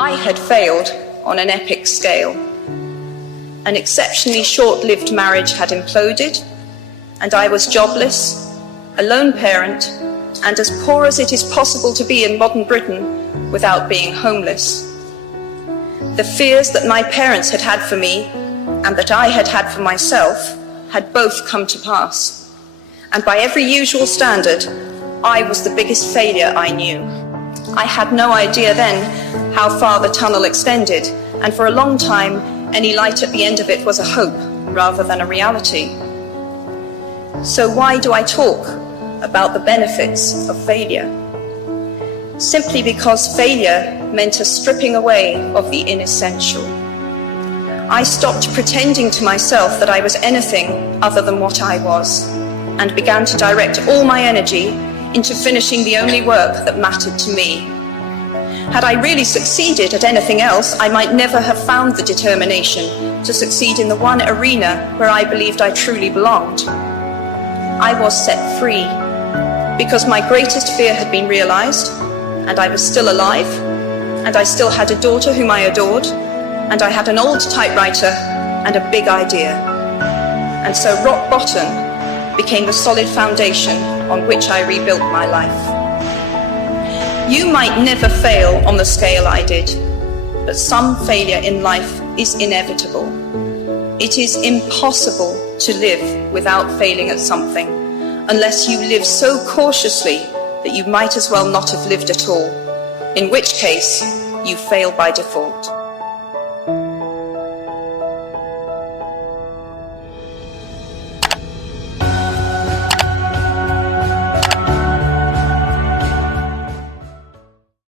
I had failed on an epic scale. An exceptionally short-lived marriage had imploded, and I was jobless, a lone parent, and as poor as it is possible to be in modern Britain without being homeless. The fears that my parents had had for me and that I had had for myself had both come to pass. And by every usual standard, I was the biggest failure I knew. I had no idea then how far the tunnel extended, and for a long time, any light at the end of it was a hope rather than a reality. So why do I talk about the benefits of failure? Simply because failure meant a stripping away of the inessential. I stopped pretending to myself that I was anything other than what I was, and began to direct all my energy into finishing the only work that mattered to me. Had I really succeeded at anything else, I might never have found the determination to succeed in the one arena where I believed I truly belonged. I was set free because my greatest fear had been realized, and I was still alive, and I still had a daughter whom I adored, and I had an old typewriter and a big idea. And so rock bottom became the solid foundation on which I rebuilt my life. You might never fail on the scale I did, but some failure in life is inevitable. It is impossible to live without failing at something, unless you live so cautiously that you might as well not have lived at all, in which case you fail by default.